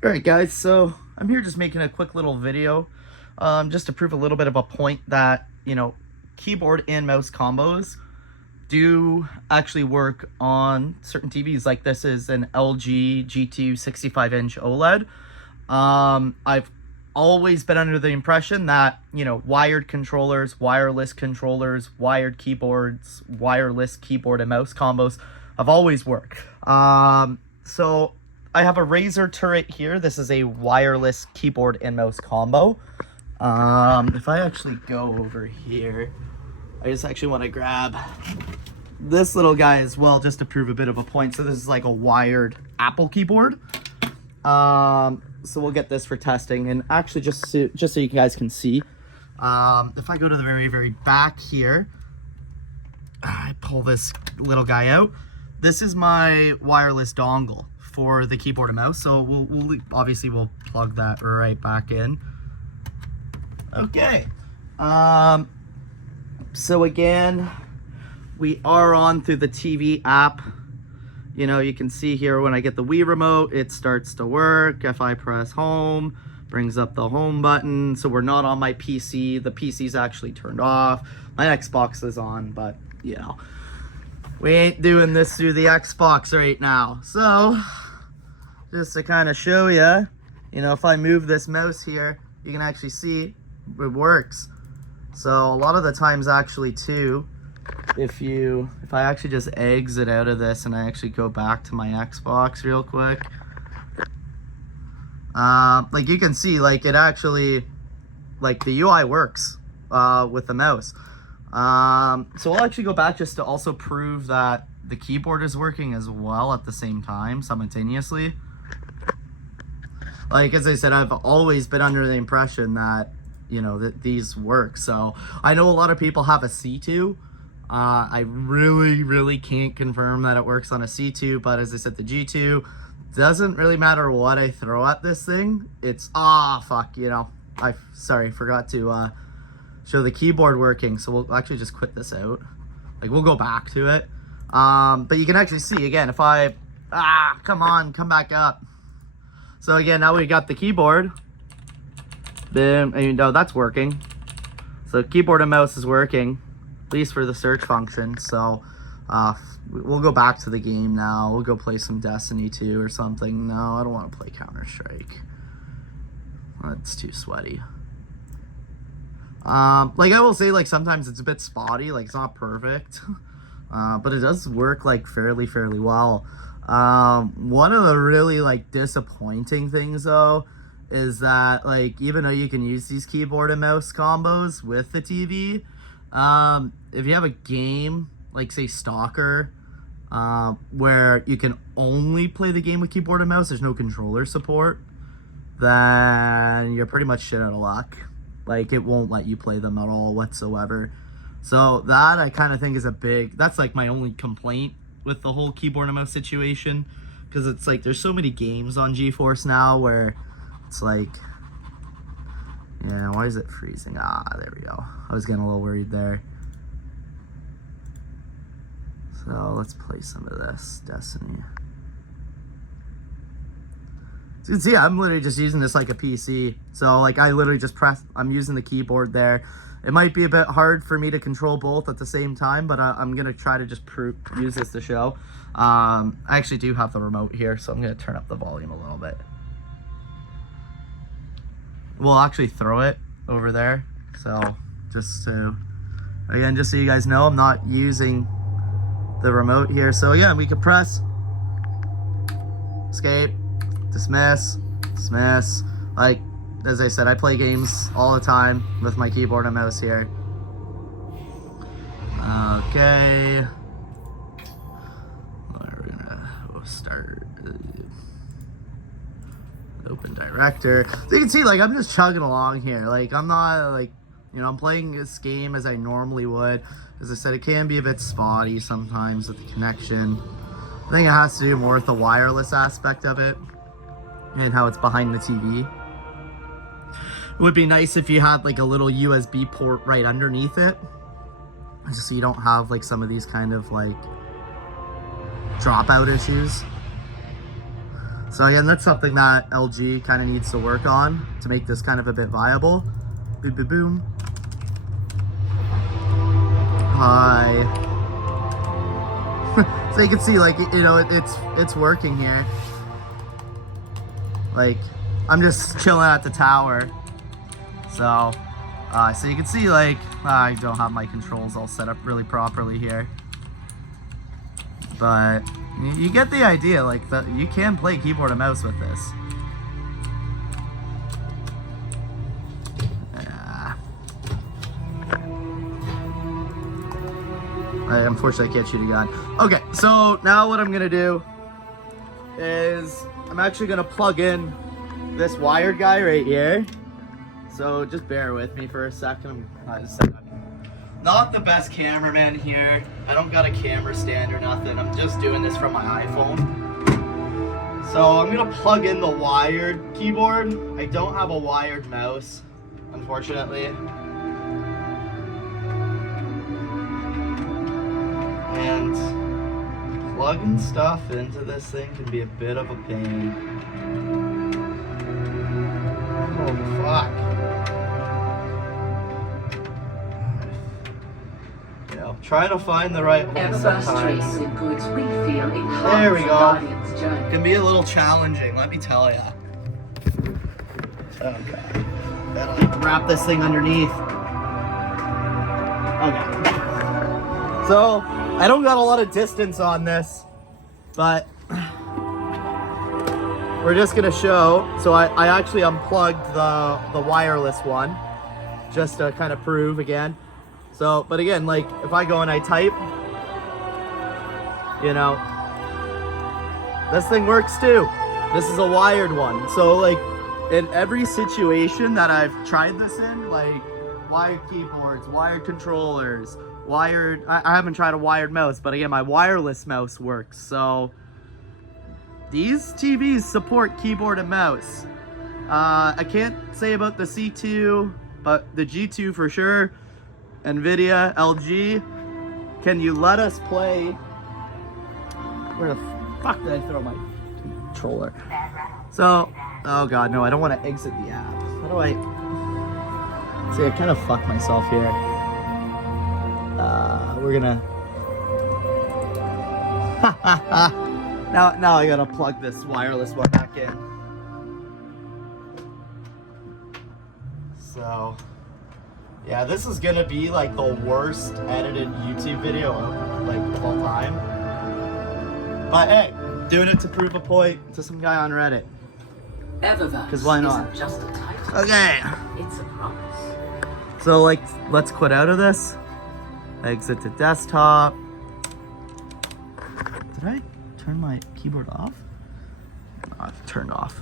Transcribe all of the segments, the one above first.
Alright guys, so I'm here just making a quick little video just to prove a little bit of a point that, keyboard and mouse combos do actually work on certain TVs. Like this is an LG G2 65-inch OLED. I've always been under the impression that, wired controllers, wireless controllers, wired keyboards, wireless keyboard and mouse combos have always worked. So I have a Razer turret here. This is a wireless keyboard and mouse combo. If I actually go over here, I just actually want to grab this little guy as well, just to prove a bit of a point. So this is like a wired Apple keyboard. So we'll get this for testing, and actually just so you guys can see, if I go to the very, very back here, I pull this little guy out. This is my wireless dongle for the keyboard and mouse. So we'll obviously plug that right back in. Okay. So again, we are on through the TV app. You can see here when I get the Wii remote, it starts to work. If I press home, brings up the home button. So we're not on my PC. The PC's actually turned off. My Xbox is on, but we ain't doing this through the Xbox right now. So just to kind of show you, if I move this mouse here, you can actually see it works. So a lot of the times actually too, if I actually just exit out of this and I actually go back to my Xbox real quick, like you can see, like it actually, like the UI works with the mouse. So I'll actually go back just to also prove that the keyboard is working as well at the same time, simultaneously. Like, as I said, I've always been under the impression that, that these work. So I know a lot of people have a C2. I really can't confirm that it works on a C2, but as I said, the G2 doesn't really matter what I throw at this thing. It's, fuck, forgot to show the keyboard working. So we'll actually just quit this out. Like, we'll go back to it. But you can actually see, again, if I, come on, come back up. So again, now we got the keyboard. Then, that's working. So keyboard and mouse is working, at least for the search function. So we'll go back to the game now. We'll go play some Destiny 2 or something. No, I don't want to play Counter-Strike. That's too sweaty. Like I will say, like sometimes it's a bit spotty, like it's not perfect. But it does work like fairly well. One of the really like disappointing things though is that, like, even though you can use these keyboard and mouse combos with the TV, if you have a game like say Stalker, where you can only play the game with keyboard and mouse, there's no controller support, then you're pretty much shit out of luck. Like, it won't let you play them at all whatsoever. So that I kind of think is that's like my only complaint with the whole keyboard and mouse situation, because it's like there's so many games on GeForce now where it's like, yeah, why is it freezing? There we go. I was getting a little worried there. So let's play some of this Destiny. So you can see I'm literally just using this like a PC. So like I literally just I'm using the keyboard there. It might be a bit hard for me to control both at the same time, but I'm going to try to just use this to show. I actually do have the remote here, so I'm going to turn up the volume a little bit. We'll actually throw it over there. So just so you guys know, I'm not using the remote here. So yeah, we could press escape, dismiss. Like, as I said, I play games all the time with my keyboard and mouse here. Okay. We're gonna start open director. So you can see, like, I'm just chugging along here. Like, I'm not, like, I'm playing this game as I normally would. As I said, it can be a bit spotty sometimes with the connection. I think it has to do more with the wireless aspect of it and how it's behind the TV. It would be nice if you had like a little USB port right underneath it, just so you don't have like some of these kind of like dropout issues. So again, that's something that LG kind of needs to work on to make this kind of a bit viable. Boom, boom, boom. Hi. So you can see, like, you know, it's working here. Like, I'm just chilling at the tower. So you can see, like, I don't have my controls all set up really properly here. But you get the idea, like, you can play keyboard and mouse with this. Yeah. Unfortunately, I can't shoot a gun. Okay, so now what I'm gonna do is I'm actually gonna plug in this wired guy right here. So just bear with me for a second. I'm not the best cameraman here. I don't got a camera stand or nothing. I'm just doing this from my iPhone. So I'm gonna plug in the wired keyboard. I don't have a wired mouse, unfortunately. And plugging stuff into this thing can be a bit of a pain. Oh, fuck. You know, trying to find the right one sometimes. There we go. Can be a little challenging, let me tell ya. Okay. Gotta like wrap this thing underneath. Okay. So, I don't got a lot of distance on this, but we're just gonna show. So I actually unplugged the wireless one just to kind of prove again. So, but again, like if I go and I type, you know, this thing works too. This is a wired one. So like in every situation that I've tried this in, like wired keyboards, wired controllers, wired, I haven't tried a wired mouse, but again, my wireless mouse works. So these TVs support keyboard and mouse. I can't say about the C2, but the G2 for sure. NVIDIA, LG, can you let us play? Where the fuck did I throw my controller? So, oh god, no, I don't want to exit the app. How do I? See, I kind of fucked myself here. We're gonna. Now I gotta plug this wireless one back in. So, yeah, this is gonna be like the worst edited YouTube video of all time. But hey, doing it to prove a point to some guy on Reddit. Because why not? Just a title. Okay. It's a promise. So like, let's quit out of this. Exit to desktop. Did I turn my keyboard off? No, I've turned off.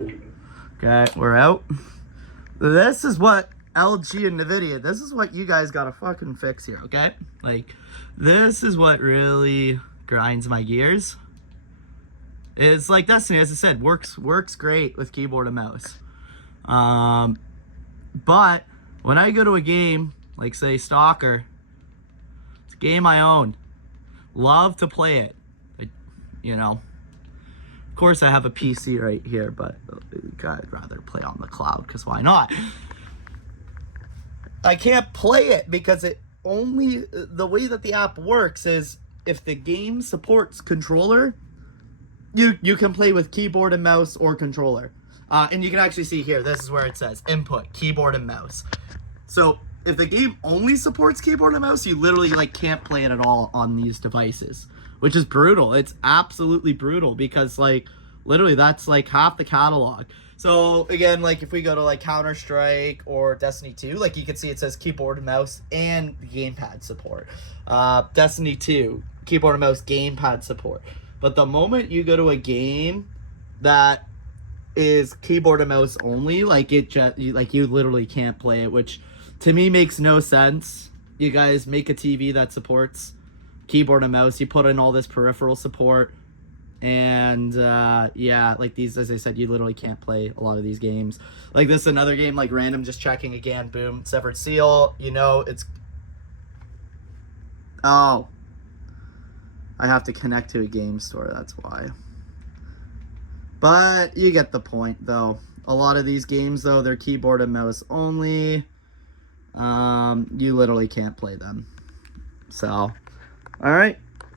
Okay, we're out. This is what LG and NVIDIA, this is what you guys gotta fucking fix here, okay? Like, this is what really grinds my gears. It's like Destiny, as I said, works great with keyboard and mouse. But when I go to a game, like say Stalker, it's a game I own. Love to play it. You know. Of course I have a PC right here, but I'd rather play on the cloud, because why not? I can't play it because the way that the app works is if the game supports controller, you can play with keyboard and mouse or controller. And you can actually see here, this is where it says input, keyboard and mouse. So if the game only supports keyboard and mouse, you literally like can't play it at all on these devices, which is brutal. It's absolutely brutal because like literally that's like half the catalog. So again, like if we go to like Counter-Strike or Destiny 2, like you can see it says keyboard and mouse and gamepad support. Destiny 2, keyboard and mouse, gamepad support. But the moment you go to a game that is keyboard and mouse only, like you literally can't play it, which to me makes no sense. You guys make a TV that supports keyboard and mouse, you put in all this peripheral support, and yeah, like these, as I said, you literally can't play a lot of these games. Like this is another game, like random, just checking again, boom, Severed Seal, you know, it's, oh, I have to connect to a game store, that's why. But you get the point, though. A lot of these games, though, they're keyboard and mouse only. You literally can't play them. So, all right.